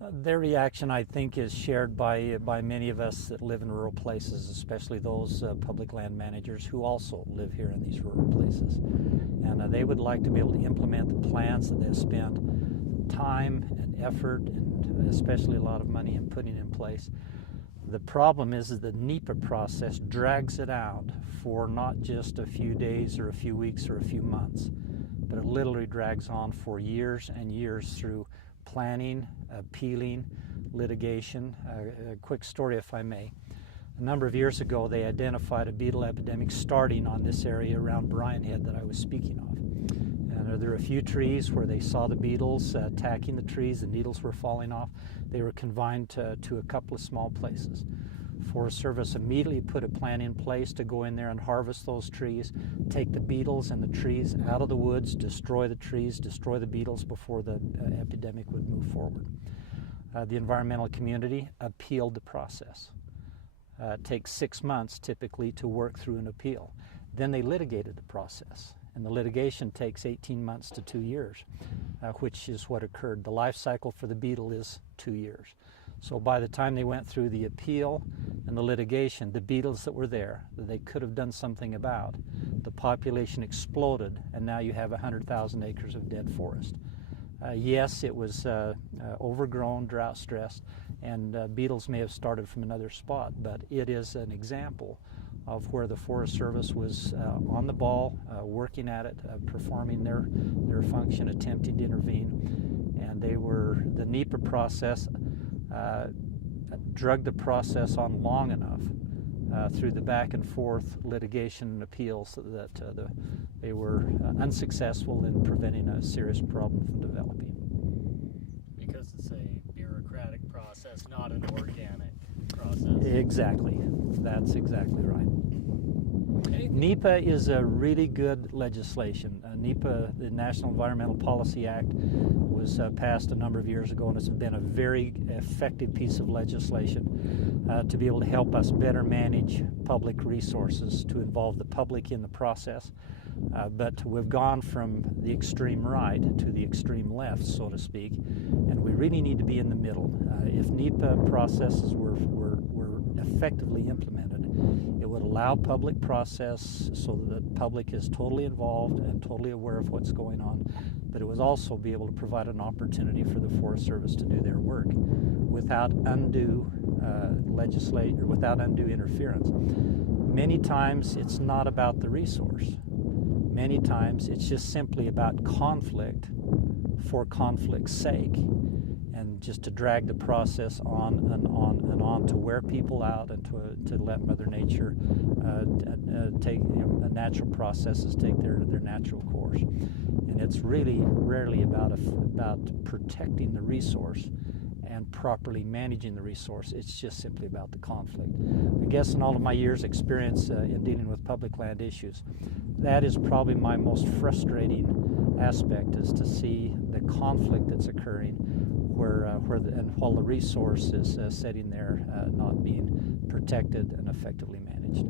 Their reaction, I think, is shared by many of us that live in rural places, especially those public land managers who also live here in these rural places. And they would like to be able to implement the plans that they've spent time and effort and especially a lot of money in putting in place. The problem is that the NEPA process drags it out for not just a few days or a few weeks or a few months, but it literally drags on for years and years through planning, appealing, litigation. A quick story, if I may. A number of years ago, they identified a beetle epidemic starting on this area around Bryan Head that I was speaking of. And there were a few trees where they saw the beetles attacking the trees, the needles were falling off. They were confined to a couple of small places. Forest Service immediately put a plan in place to go in there and harvest those trees, take the beetles and the trees out of the woods, destroy the trees, destroy the beetles before the epidemic would move forward. The environmental community appealed the process. It takes 6 months typically to work through an appeal. Then they litigated the process, and the litigation takes 18 months to 2 years, which is what occurred. The life cycle for the beetle is 2 years. So by the time they went through the appeal and the litigation, the beetles that were there, that they could have done something about, the population exploded, and now you have 100,000 acres of dead forest. Yes, it was overgrown, drought-stressed, and beetles may have started from another spot, but it is an example of where the Forest Service was on the ball, working at it, performing their function, attempting to intervene, and the NEPA process drug the process on long enough through the back and forth litigation and appeals that they were unsuccessful in preventing a serious problem from developing. Because it's a bureaucratic process, not an organic process. Exactly. That's exactly right. NEPA is a really good legislation. NEPA, the National Environmental Policy Act, was passed a number of years ago, and it's been a very effective piece of legislation to be able to help us better manage public resources, to involve the public in the process. But we've gone from the extreme right to the extreme left, so to speak, and we really need to be in the middle. If NEPA processes were effectively implemented, it would allow public process so that the public is totally involved and totally aware of what's going on, but it would also be able to provide an opportunity for the Forest Service to do their work without undue without undue interference. Many times it's not about the resource. Many times it's just simply about conflict for conflict's sake, and just to drag the process on and on and on, to wear people out and to let Mother Nature take natural processes take their natural course. And it's really rarely about protecting the resource and properly managing the resource. It's just simply about the conflict. I guess in all of my years' experience in dealing with public land issues, that is probably my most frustrating aspect, is to see the conflict that's occurring while the resource is sitting there not being protected and effectively managed.